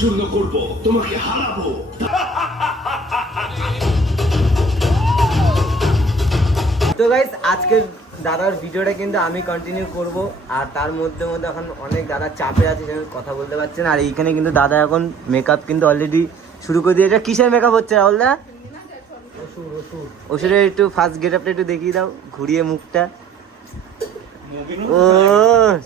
চূর্ণ করব। তোমাকে হারাবো। তো গাইস আজকের দাদার ভিডিওটা কিন্তু আমি কন্টিনিউ করব। আর তার মধ্যে মধ্যে এখন অনেক দাদা চাপে আছে সেজন্য কথা বলতে পারছেন আর এইখানে কিন্তু দাদা এখন মেকআপ কিন্তু অলরেডি শুরু করে দিয়েছে। কিসের মেকআপ হচ্ছে রাহুল দা? ওষুধের একটু ফার্স্ট গেট আপটা একটু দেখিয়ে দাও ঘুরিয়ে মুখটা। ও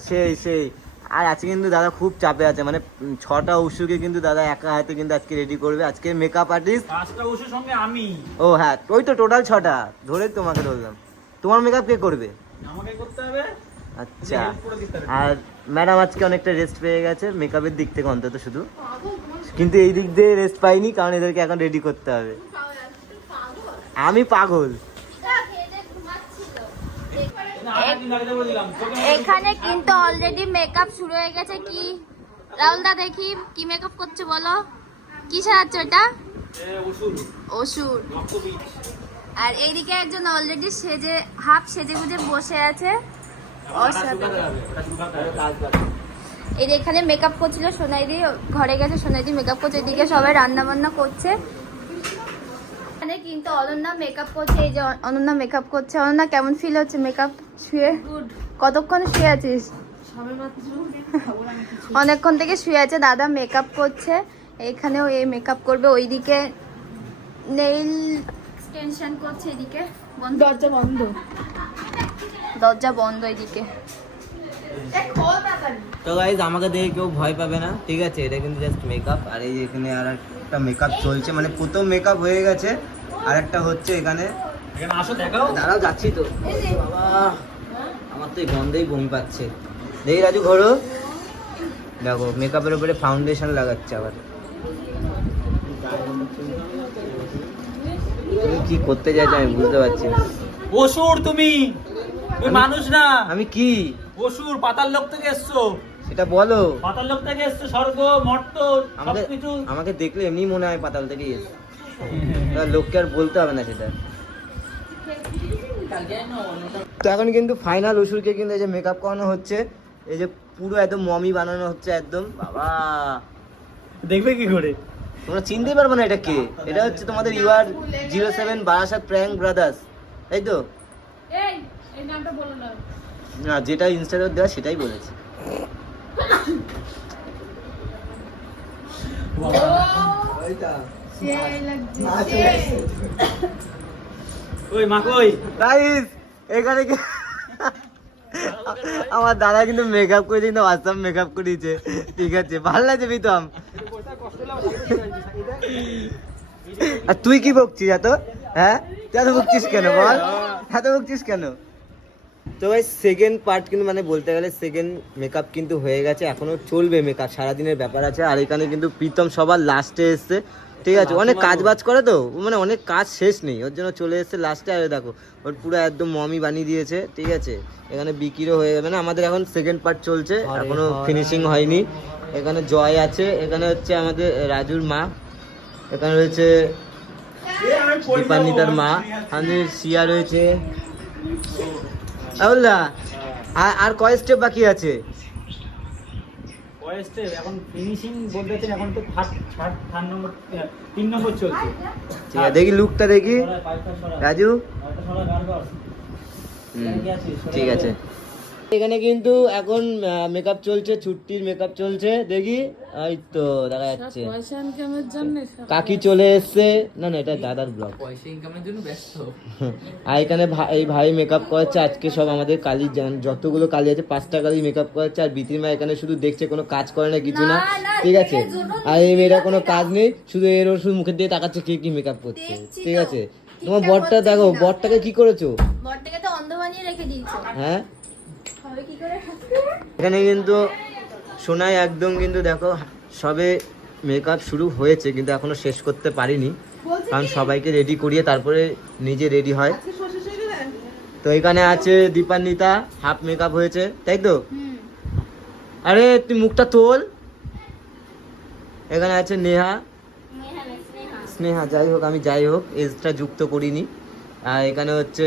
সেই সেই। আর আজকে কিন্তু দাদা খুব চাপে আছে মানে ছটা ওষুধকে কিন্তু দাদা একা হাতে কিন্তু আজকে রেডি করবে। আজকে মেকআপ আর্টিস্ট পাঁচটা ওষুধ সঙ্গে আমি। ও হ্যাঁ ওই তো টোটাল ছটা। ধরে তোমাকে ধরলাম। তোমার মেকআপ কে করবে? আমাকে করতে হবে। আচ্ছা। আর ম্যাডাম আজকে অনেকটা রেস্ট পেয়ে গেছে মেকআপের দিক থেকে অন্তত শুধু। কিন্তু এই দিক দিয়ে রেস্ট পাইনি কারণ এদেরকে এখন রেডি করতে হবে। আমি পাগল না, আরেকটা দিন আগে তো বলেছিলাম, তোকে এখানে কিন্তু অলরেডি মেকআপ শুরু হয়ে গেছে কি? রাহুল দা দেখি কি মেকআপ করছে বলো। কি সাজাচ্ছে ওটা? এ, ওষুধ, ওষুধ রক্তবীজ। আর এইদিকে একজন অলরেডি সেজে হাফ সেজে গুজে বসে আছে। এই এখানে মেকআপ করছিল সোনাইদি ঘরে গেছে সোনাইদি মেকআপ করছে এদিকে সবাই রান্না বান্না করছে। কিন্তু অনন্যা মেকআপ করছে এই যে অনন্যা মেকআপ করছে। অনন্যা কেমন ফিল হচ্ছে মেকআপ শুয়ে? কতক্ষণ শুয়ে আছিস? অনেকক্ষণ থেকে শুয়ে আছে দাদা মেকআপ করছে। এখানেও এই মেকআপ করবে ওইদিকে নেইল এক্সটেনশন করছে এদিকে। দরজা বন্ধ। দরজা বন্ধ এদিকে। তো গাইজ আমাকে দেখে কেউ ভয় পাবে না ঠিক আছে? এটা কিন্তু জাস্ট মেকআপ আর এই যে এখানে আর একটা মেকআপ চলছে মানে প্রথম মেকআপ হয়ে গেছে। আর একটা হচ্ছে এখানে। এখানে আসো দেখাও। দাঁড়াও যাচ্ছি তো। বাবা আমার তো এই গন্ধেই বমি পাচ্ছে। দেখি রাজু ঘোরো। দেখো মেকআপের উপরে ফাউন্ডেশন লাগাচ্ছে আবার। তুমি কি করতে চাইছো আমি বুঝতে পারছি না। অসুর তুমি। তুমি মানুষ না। আমি কি? অসুর পাতাল লোক থেকে এসছো। সেটা বলো। পাতাল লোক থেকে এসছো স্বর্গ মর্ত আমাকে আমাকে দেখলে এমনি মনে হয় পাতাল থেকেই এসে এবার লোককে আর বলতে হবে না সেটা। তো এখন কিন্তু ফাইনাল ওষুধকে কিন্তু এই যে মেকআপ করানো হচ্ছে এই যে পুরো একদম মমি বানানো হচ্ছে একদম বাবা। দেখবে কি করে? তোমরা চিনতেই পারবে না এটা কে। এটা হচ্ছে তোমাদের U R zero seven Barasat prank brothers তাই তো? না। যেটা ইনস্টাগ্রাম দেওয়া সেটাই বলেছে। ওই মা কই? গাইস এখানে কি আমার দাদা কিন্তু মেকআপ করে কিন্তু আসাম মেকআপ করিয়েছে ঠিক আছে ভালো লাগছে প্রীতম। আর তুই কি বকছিস এত? হ্যাঁ? তুই এত বকছিস কেন বল। এত বকছিস কেন? তো ভাই সেকেন্ড পার্ট কিন্তু মানে বলতে গেলে সেকেন্ড মেকআপ কিন্তু হয়ে গেছে এখনও চলবে মেকআপ সারাদিনের ব্যাপার আছে। আর এখানে কিন্তু প্রীতম সবার লাস্টে এসছে। ঠিক আছে অনেক কাজ বাজ করে তো মানে অনেক কাজ শেষ নেই ওর জন্য চলে এসছে লাস্টে আর দেখো ওর পুরো একদম মমি বানিয়ে দিয়েছে ঠিক আছে এখানে বিক্রিও হয়ে যাবে না আমাদের এখন সেকেন্ড পার্ট চলছে এখনও ফিনিশিং হয়নি এখানে জয় আছে এখানে হচ্ছে আমাদের রাজুর মা এখানে রয়েছে দীপান্বিতার মা আমাদের সিয়া রয়েছে। আর কয় স্টেপ বাকি আছে? বয়সটা এখন ফিনিশিং বলতেছেন এখন তো থার্ড নম্বর তিন নম্বর চলছে ঠিক আছে দেখি লুকটা দেখি। রাজু ঠিক আছে এখানে কিন্তু এখন মেকআপ চলছে ছুটির মেকআপ চলছে। দেখি এই তো দেখা যাচ্ছে। কাকি চলে এসছে। না না এটা দাদার ব্লগ পয়সা ইনকামের জন্য ব্যস্ত। আর এখানে ভাই এই ভাই মেকআপ করাচ্ছে। আজকে সব আমাদের কালি যতগুলো কালি আছে পাঁচটা কালি মেকআপ করাচ্ছে। আর বিতির মা এখানে শুধু দেখছে কোনো কাজ করে না কিছু না। ঠিক আছে? আর এই মেয়েটা কোনো কাজ নেই। শুধু এর ওর শুধু মুখের দিয়ে তাকাচ্ছে কে কি মেকআপ করছে। ঠিক আছে? তোমার বরটা দেখো। বরটাকে কি করেছ? বরটাকে তো অন্ধ বানিয়ে রেখে দিয়েছ। হ্যাঁ? এখানে কিন্তু সোনাই একদম কিন্তু দেখো সবে মেকআপ শুরু হয়েছে কিন্তু এখনও শেষ করতে পারিনি। কারণ সবাইকে রেডি করিয়ে তারপরে নিজে রেডি হয়। তো এখানে আছে দীপান্বিতা হাফ মেকআপ হয়েছে তাই তো? আরে তুই মুখটা তোল। এখানে আছে নেহা। স্নেহা যাই হোক আমি যাই হোক এজটা যুক্ত করিনি। আর এখানে হচ্ছে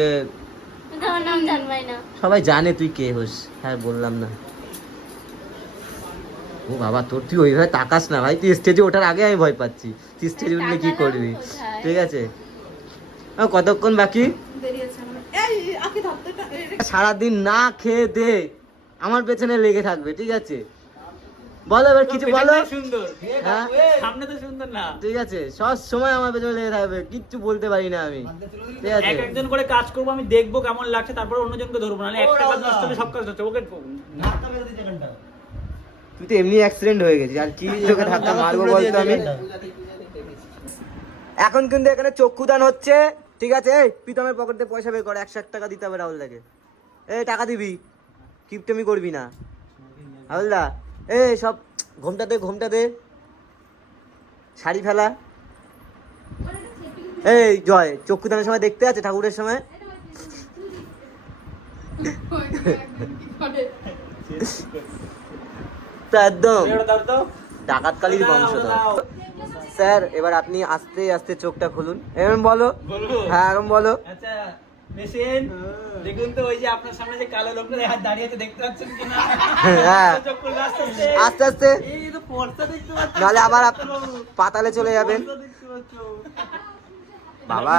সবাই জানে তুই কে হোস হ্যাঁ বললাম না। ও বাবা তোর তুই ওইভাবে তাকাস না ভাই তুই স্টেজে ওঠার আগে আমি ভয় পাচ্ছি। তুই স্টেজে উঠলে কি করবি? ঠিক আছে। কতক্ষণ বাকি? সারাদিন না খেয়ে দে আমার পেছনে লেগে থাকবে ঠিক আছে? বলো এবার কিছু বলো। সুন্দর। হ্যাঁ। সামনে তো সুন্দর না। ঠিক আছে সব সময় আমার পেছনে লেগে থাকবে কিচ্ছু বলতে পারি না আমি। ঠিক আছে। একজন করে কাজ করব আমি দেখব কেমন লাগছে তারপর অন্যজনকে ধরবো না একটা কাজ নষ্ট হলে সব কাজ হচ্ছে ওকে তুই তো এমনি অ্যাক্সিডেন্ট হয়ে গেছিস আর কি তোকে ধাক্কা মারবো বলতো আমি? এখন কিন্তু এখানে চক্ষুদান হচ্ছে ঠিক আছে? এই প্রীতমের পকেটে পয়সা বের কর একশো এক টাকা দিতে হবে রাহুল দাকে এই টাকা দিবি কিপটেমি করবি না। রাহুলদা এ সব ঘোমটা দে ঘোমটা দে। শাড়ি ফেলা। এই জয় চক্ষুদানের সময় দেখতে আছে ঠাকুরের সময়? একদম। ডাকাত কালীর বংশধর স্যার এবার আপনি আস্তে আস্তে চোখটা খুলুন। এরকম বলো। হ্যাঁ এরকম বলো। আচ্ছা। মেশিন। দেখুন তো ওই যে আপনার সামনে যে কালো লোকটা দেখা দাঁড়িয়ে আছে দেখতে পাচ্ছেন কিনা? হ্যাঁ। আস্তে আস্তে। এই তো পর্দা দেখতে পাচ্ছেন। নালে আবার পাতালে চলে যাবেন। বাবা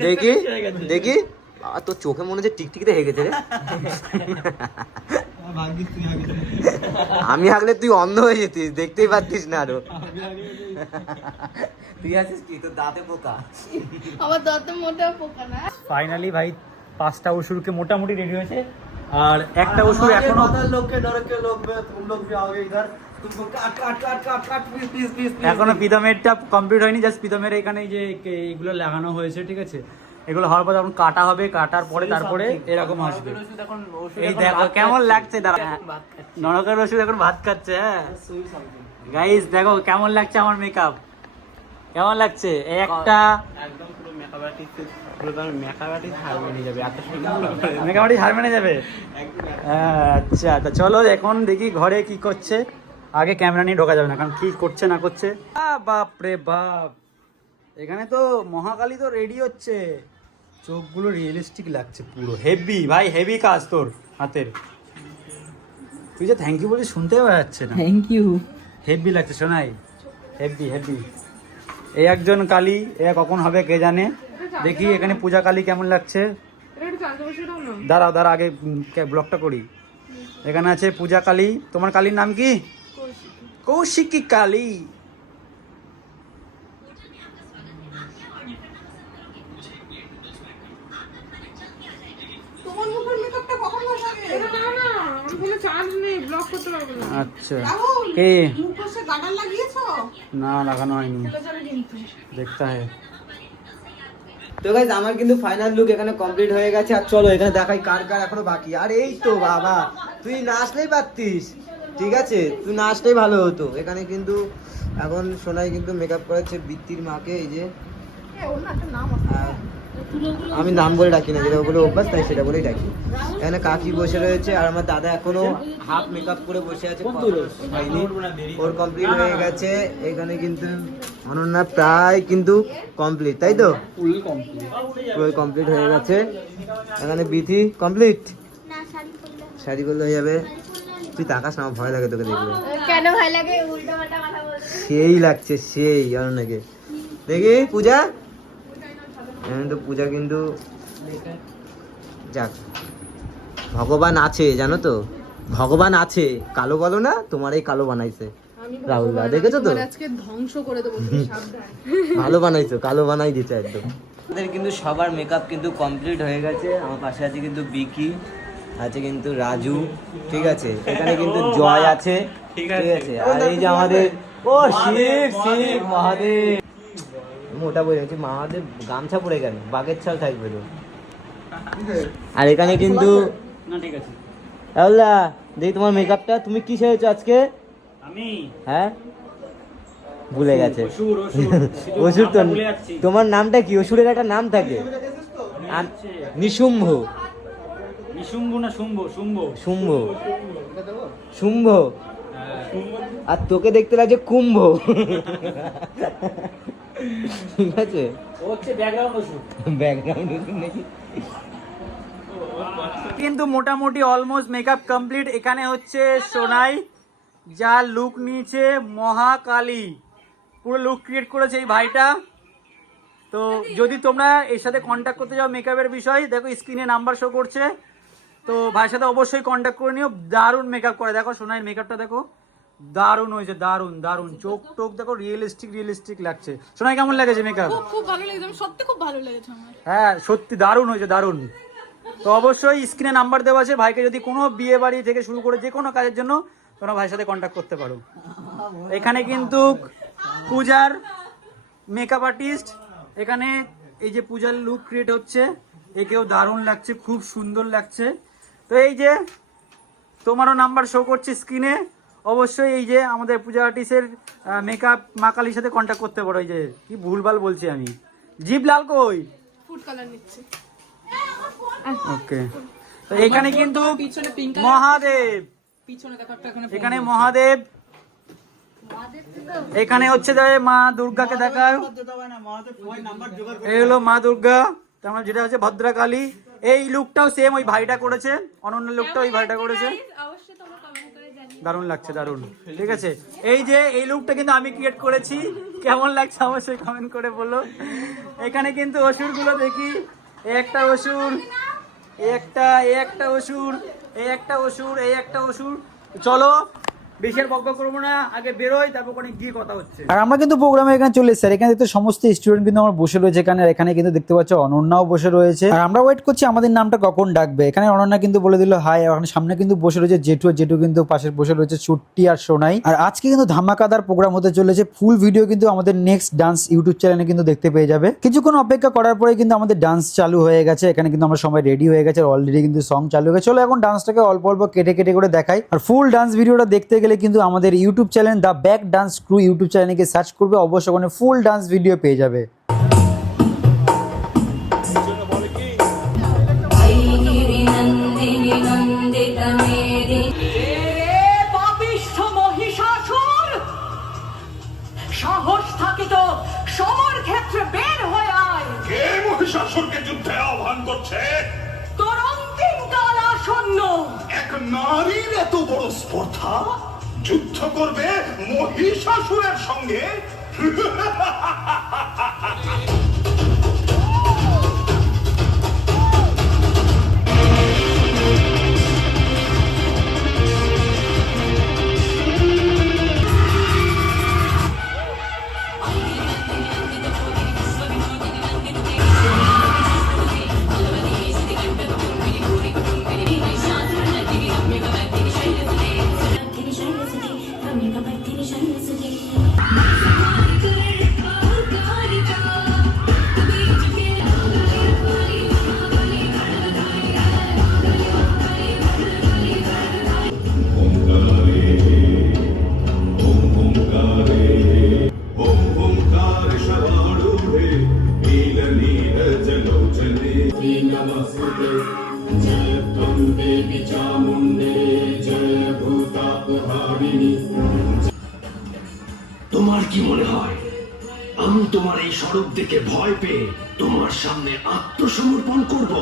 দেখি। হয়ে। দেখি। বাবা, তোর চোখে মনে হচ্ছে টিকটিকিতে হেগেছে গেছে রে। আমি আগলে তুই অন্ধ হয়ে যেতিস দেখতেই পারতিস না আরও। তুই আছিস কি? তোর দাঁতে পোকা? আমার দত মোটা পোকা না। ফাইনালি ভাই পাঁচটা ওষুধকে মোটামুটি রেডি হয়েছে। আর একটা ওষুধ এখনও এখনও পিতামেরটা কমপ্লিট হয়নি জাস্ট পিতামের এখানে যে কে- এগুলো লাগানো হয়েছে ঠিক আছে? এগুলো হওয়ার পর যখন কাটা হবে কাটার পরে তারপরে এরকম আসবে। এই দেখো কেমন লাগছে নরকের ওষুধ এখন ভাত খাচ্ছে হ্যাঁ? গাইস দেখো কেমন লাগছে আমার মেকআপ কেমন লাগছে? এই একটা হার মেনে যাবে হ্যাঁ, আচ্ছা তা চলো এখন দেখি ঘরে কি করছে। আগে ক্যামেরা নিয়ে ঢোকা যাবে না কারণ কি করছে না করছে? আ, বাপ রে বাপ! এখানে তো মহাকালী তো রেডি হচ্ছে। চোখগুলো রিয়েলিস্টিক লাগছে পুরো। হেভি ভাই হেভি কাজ তোর হাতের। তুই যে থ্যাংক ইউ বলে শুনতে পাওয়া যাচ্ছে না। থ্যাংক ইউ হেভি লাগছে শোনাই। হেভি হেভি এই একজন কালী এ কখন হবে কে জানে? দেখি এখানে পূজা কালী কেমন লাগছে। দাঁড়াও দাঁড়া আগে ব্লগটা করি। এখানে আছে পূজা কালী। তোমার কালীর নাম কি? কৌশিকী কালী তোমার মুখের মেকআপটা কখন বসাবে না না আমার ফোনে চার্জ নেই ব্লক করতে পারব না আচ্ছা। কে? না লাগানো হয়নি। দেখতে হয়। তো গাইজ আমার কিন্তু ফাইনাল লুক এখানে কমপ্লিট হয়ে গেছে। আর চলো এখানে দেখাই কার কার এখনও বাকি। আর এই তো বাবা তুই না আসলেই পারতিস। ঠিক আছে? তুই না আসলেই ভালো হতো। এখানে কিন্তু এখন সোনাই কিন্তু মেকআপ করাচ্ছে বৃত্তির মাকে এই যে। আর আমি নাম বলে ডাকি না যেটা বলে অভ্যাস তাই সেটা বলেই ডাকি। এখানে কাকি বসে রয়েছে আর আমার দাদা এখনও হাফ মেকআপ করে বসে আছে হয়নি। ওর কমপ্লিট হয়ে গেছে। এখানে কিন্তু অনন্যা প্রায় কিন্তু কমপ্লিট তাই তো? পুরো কমপ্লিট হয়ে গেছে। এখানে বিথি কমপ্লিট না শাড়ি করলে হয়ে যাবে। তুই তাকাস না আমার ভয় লাগে তোকে দেখলে। কেন ভয় লাগে? উল্টো পাল্টা কথা সেই লাগছে সেই অনন্যাকে। দেখি পূজা? এখন তো পূজা কিন্তু যাক। ভগবান আছে জানো তো? ভগবান আছে। কালো বলো না তোমার এই কালো বানাইছে। রাহুল দা দেখেছ তো? আজকে ধ্বংস করে দেবো ভালো বানাইছো কালো বানাই দিচ্ছে একদম। আমাদের কিন্তু সবার মেকআপ কিন্তু কমপ্লিট হয়ে গেছে। আমার পাশে আছে কিন্তু বিকি আছে কিন্তু রাজু ঠিক আছে? এখানে কিন্তু জয় আছে ঠিক আছে। আর এই যে আমাদের ও শিব শিব মহাদেব। মোটা বলে গেছি মহাদেব গামছা পরে গেল বাঘের ছাল থাকবে তো। আর এখানে কিন্তু না ঠিক আছে। রাহুলদা দেখি তোমার মেকআপটা তুমি কি সেরেছো আজকে? আমি? হ্যাঁ? ভুলে গেছে। অসুর তো তোমার নামটা কি? অসুরের একটা নাম থাকে। নিশুম্ভ। নিশুম্ভ না শুম্ভ? শুম্ভ। শুম্ভ। শুম্ভ আর তোকে দেখতে লাগছে কুম্ভ। ঠিক আছে? হচ্ছে ব্যাকগ্রাউন্ড ওষুধ। ব্যাকগ্রাউন্ড নাকি? কিন্তু মোটামুটি অলমোস্ট মেকআপ কমপ্লিট এখানে হচ্ছে সোনাই যা লুক নিয়েছে মহাকালী। পুরো লুক ক্রিয়েট করেছে এই ভাইটা। তো যদি তোমরা এর সাথে কন্ট্যাক্ট করতে যাও মেকআপের বিষয় দেখো স্ক্রিনে নাম্বার শো করছে। তো ভাইয়ের সাথে অবশ্যই কন্ট্যাক্ট করে নিও। দারুণ মেকআপ করে। দেখো সোনাইয়ের মেকআপটা দেখো। দারুণ হয়েছে দারুণ দারুণ। চোখ টোক দেখো রিয়েলিস্টিক রিয়েলিস্টিক লাগছে। সোনাই কেমন লেগেছে মেকআপ খুব খুব ভালো লেগেছে সত্যি খুব ভালো লেগেছে আমার। হ্যাঁ সত্যি দারুণ হয়েছে দারুণ। তো অবশ্যই স্ক্রিনে নাম্বার দেওয়া আছে ভাইকে যদি কোনো বিয়ে বাড়ি থেকে শুরু করে যে কোনো কাজের জন্য তোমরা ভাইয়ের সাথে কন্ট্যাক্ট করতে পারো। এখানে কিন্তু পূজার মেকআপ আর্টিস্ট এখানে এই যে পূজার লুক ক্রিয়েট হচ্ছে একেও দারুণ লাগছে খুব সুন্দর লাগছে। তো এই যে তোমারও নাম্বার শো করছে স্ক্রিনে অবশ্যই এই যে আমাদের পূজা আর্টিস্টের মেকআপ মা কালীর সাথে কন্ট্যাক্ট করতে পারো এই যে কি ভুলভাল বলছি আমি। জিপ লাল কই? ফুড কালার নিচ্ছে। ওকে তো এখানে কিন্তু পিছনে পিঙ্ক মহাদেব। পিছনে দেখো একটা এখানে এখানে মহাদেব। এখানে হচ্ছে যে মা দুর্গাকে দেখায় এই হলো মা দুর্গা। তারপর যেটা হচ্ছে ভদ্রাকালী। এই লুকটাও সেম ওই ভাইটা করেছে। অনন্য লুকটা ওই ভাইটা করেছে অবশ্যই তোমরা কমেন্ট করে জানিও দারুণ লাগছে, দারুণ। ঠিক আছে? এই যে, এই লুকটা কিন্তু আমি ক্রিয়েট করেছি। কেমন লাগছে অবশ্যই কমেন্ট করে বলো। এখানে কিন্তু অসুরগুলো দেখি। একটা অসুর একটা একটা অসুর, এই একটা অসুর, এই একটা অসুর। চলো এখানে সমস্ত স্টুডেন্ট কিন্তু বসে রয়েছে এখানে। এখানে কিন্তু দেখতে বসে রয়েছে। আমাদের নামটা কখন ডাকবে। এখানে অনন্যা কিন্তু বলে সামনে কিন্তু বসে রয়েছে জেঠু। জেঠু কিন্তু পাশে বসে রয়েছে কিন্তু ধামাকাদার প্রোগ্রাম হতে চলেছে। ফুল ভিডিও কিন্তু আমাদের নেক্সট ডান্স ইউটিউব চ্যানেলে কিন্তু দেখতে পেয়ে যাবে। কিছুক্ষণ অপেক্ষা করার পরে কিন্তু আমাদের ডান্স চালু হয়ে গেছে। এখানে কিন্তু আমরা সবাই রেডি হয়ে গেছে। অলরেডি কিন্তু সং চালু হয়ে গেছে। চলো এখন ডান্সটাকে অল্প অল্প কেটে কেটে করে দেখাই। আর ফুল ডান্স ভিডিওটা দেখতে গেলে কিন্তু আমাদের YouTube channel the back dance crew YouTube চ্যানেলকে সার্চ করবে অবশ্যই ওখানে ফুল ডান্স ভিডিও পেয়ে যাবে। সাহস থাকে তো সমর ক্ষেত্রে বের হয়ে আয় কে মহিষাসুরকে যুদ্ধে আহ্বান করছে? তোর অন্তিম কাল আসন্ন। এক নারীর এত বড় স্পর্ধা? যুদ্ধ করবে মহিষাসুরের সঙ্গে। আত্মসমর্পণ করব।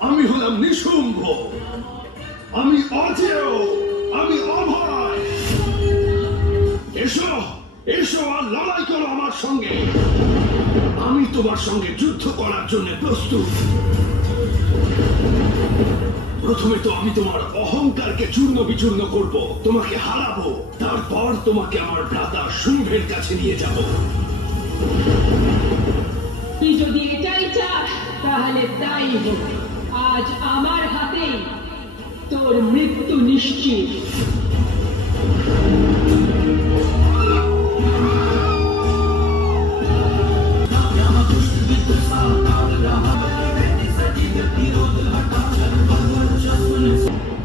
আমি হলাম নিশুম্ভ আমি অজেয়। আমি অভয়। এসো এসো আর লড়াই করো আমার সঙ্গে। আমি তোমার সঙ্গে যুদ্ধ করার জন্য প্রস্তুত। প্রথমে তো আমি তোমার অহংকারকে চূর্ণ বিচূর্ণ করব, তোমাকে হারাবো, তারপর তোমাকে আমার ভ্রাতা শুম্ভের কাছে নিয়ে যাব। তাহলে তাই হোক আজ আমার হাতে তোর মৃত্যু নিশ্চিত।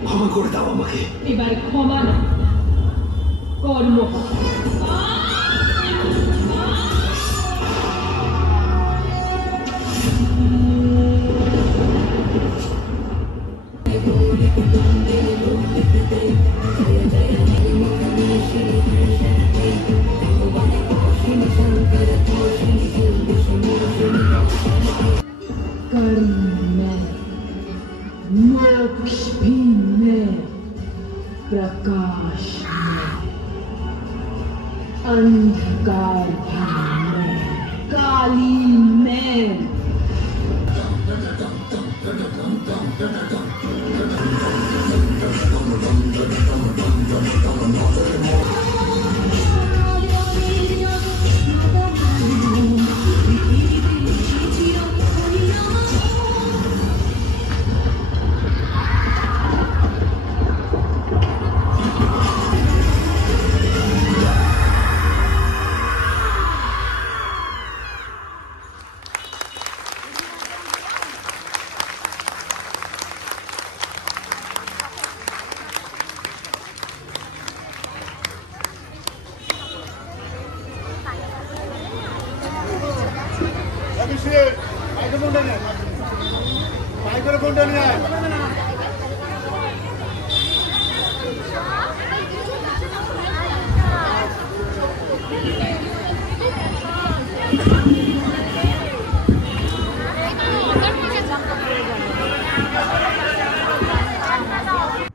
ক্ষমা করে দাও আমাকে। এবার ক্ষমা না কর্ম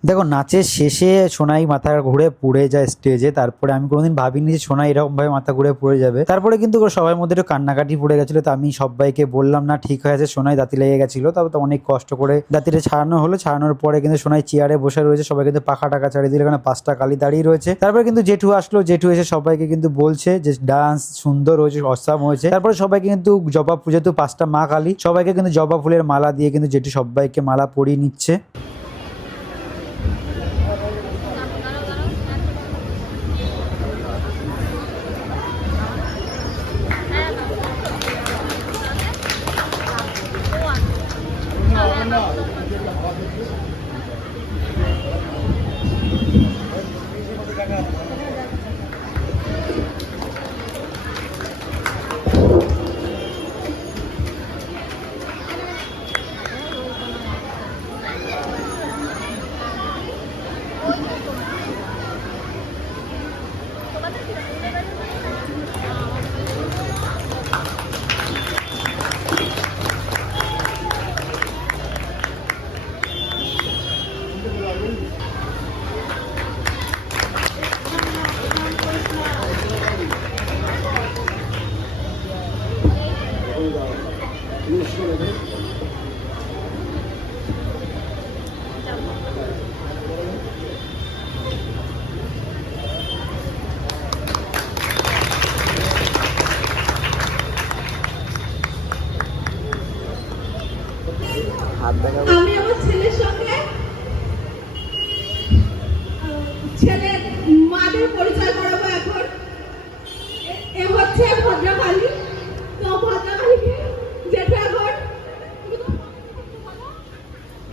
দেখো, নাচের শেষে সোনাই মাথা ঘুরে পড়ে যায় স্টেজে তারপরে আমি কোনোদিন ভাবিনি যে সোনাই এরকম ভাবে মাথা ঘুরে পড়ে যাবে। তারপরে কিন্তু সবার মধ্যে একটু কান্নাকাটি পড়ে গেছিল, তো আমি সবাইকে বললাম, না, ঠিক হয়ে আছে সোনাই দাঁতি লেগে গেছিল। তারপর তো অনেক কষ্ট করে দাঁতিটা ছাড়ানো হলো, ছাড়ানোর পরে কিন্তু সোনাই চেয়ারে বসে রয়েছে, সবাই কিন্তু পাখা টাকা ছাড়িয়ে দিল, এখানে পাঁচটা কালি দাঁড়িয়ে রয়েছে। তারপরে কিন্তু জেঠু আসলো, জেঠু এসে সবাইকে কিন্তু বলছে যে, ডান্স সুন্দর হয়েছে, অসাম হয়েছে। তারপরে সবাইকে কিন্তু জবা যেহেতু পাঁচটা মা কালী, সবাইকে কিন্তু জবা ফুলের মালা দিয়ে কিন্তু জেঠু সবাইকে মালা পরিয়ে নিচ্ছে।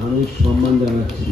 আমি সম্মান জানাচ্ছি।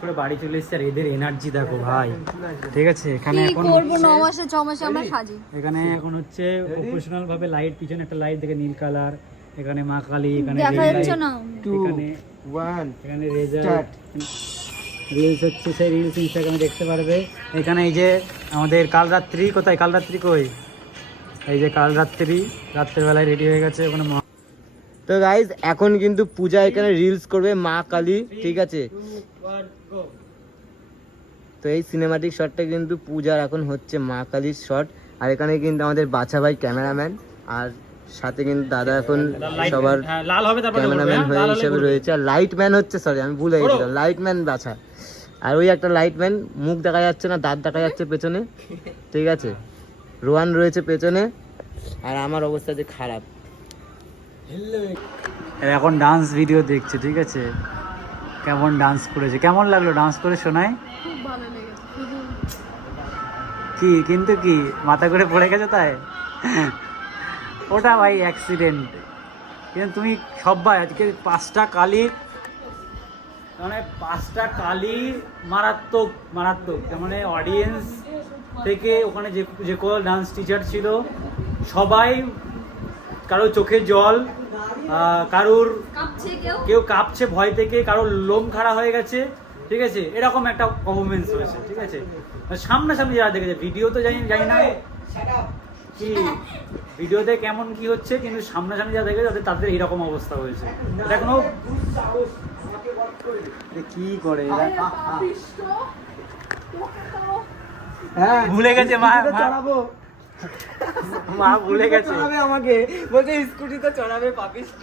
করে বাড়ি চলে এসেছে আর এদের এনার্জি দেখো ভাই। ঠিক আছে এখানে এখন করব ন মাসে ছ মাসে আমরা সাজি। এখানে এখন হচ্ছে প্রফেশনাল ভাবে লাইট পিছনে একটা লাইট দেখে নীল কালার এখানে মা কালী এখানে দেখা ring যাচ্ছে না। এখানে ওয়ান এখানে রেজাল্ট রিলস হচ্ছে সেই রিলস ইনস্টাগ্রামে দেখতে পারবে। এখানে এই যে আমাদের কাল রাত্রি কোথায়? কাল রাত্রি কই? এই যে কাল রাত্রি রাত্রের বেলায় রেডি হয়ে গেছে ওখানে তো গাইজ এখন কিন্তু পূজা এখানে রিলস করবে মা কালী ঠিক আছে? তো এই সিনেমাটিক শটটা কিন্তু পূজার এখন হচ্ছে মা কালীর শট আর এখানে কিন্তু আমাদের বাছা ভাই ক্যামেরাম্যান আর সাথে কিন্তু দাদা এখন সবার হ্যাঁ, লাল হবে তারপরে ক্যামেরাম্যান হয়ে হিসেবে রয়েছে আর লাইটম্যান হচ্ছে সরি আমি ভুলে গেছিলাম লাইটম্যান বাছা। আর ওই একটা লাইটম্যান মুখ দেখা যাচ্ছে না দাঁত দেখা যাচ্ছে পেছনে ঠিক আছে? রোয়ান রয়েছে পেছনে আর আমার অবস্থা যে খারাপ। এখন ডান্স ভিডিও দেখছে ঠিক আছে? কেমন ডান্স করেছে? কেমন লাগল ডান্স করে শোনায় কি কিন্তু কি মাথা করে পড়ে গেছে তাই? ওটা ভাই অ্যাক্সিডেন্ট কিন্তু তুমি সবাই আজকে পাঁচটা কালির মানে পাঁচটা কালি মারাত্মক মারাত্মক। মানে অডিয়েন্স থেকে ওখানে যে যে কোনো ডান্স টিচার ছিল সবাই কারও চোখে জল কারুর কেউ? কাঁপছে ভয় থেকে কারোর লোম খাড়া হয়ে গেছে ঠিক আছে? এরকম একটা পারফরমেন্স হয়েছে ঠিক আছে? সামনাসামনি যারা দেখেছে ভিডিও তো জানি জানি না। কি? ভিডিওতে কেমন কি হচ্ছে কিন্তু সামনাসামনি যারা দেখেছে তাদের তাদের এরকম অবস্থা হয়েছে। এটা কোনো কি করে? এরা? ভুলে গেছে মা মা- ভুলে গেছে। আমাকে। বলছে স্কুটি তো চড়াবে পাপিষ্ট